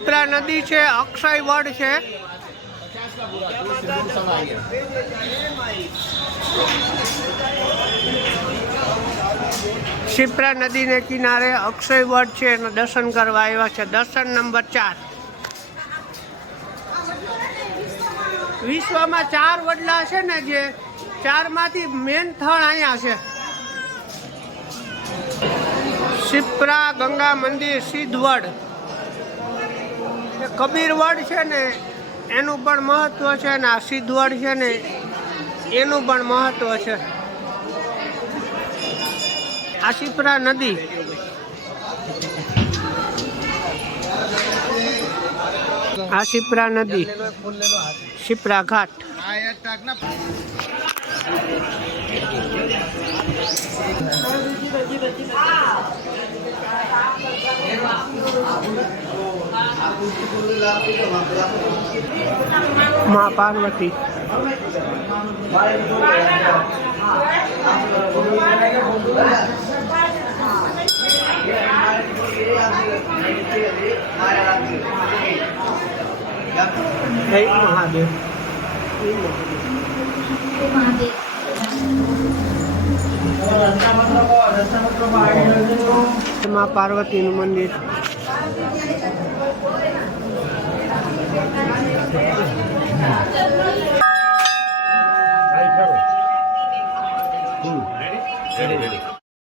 શિપ્રા નદી છે, અક્ષય વડ છે, શિપ્રા નદીને કિનારે અક્ષય વડ છે, એના દર્શન કરવા આવ્યા છે. દર્શન નંબર 4. વિશ્વમાં 4 વડલા છે ને, જે 4માંથી મેન સ્થળ અહીંયા છે. શિપ્રા ગંગા મંદિર, સિદ્ધવડ, કબીર વડ છે ને એનું પણ મહત્વ છે, ને આ સિદ્ધવડ છે ને એનું પણ મહત્વ છે. આ શિપ્રા નદી, આ શિપ્રા નદી, શિપ્રા ઘાટ. માં પાર્વતી, મહાદેવ, માં પાર્વતીનું મંદિર.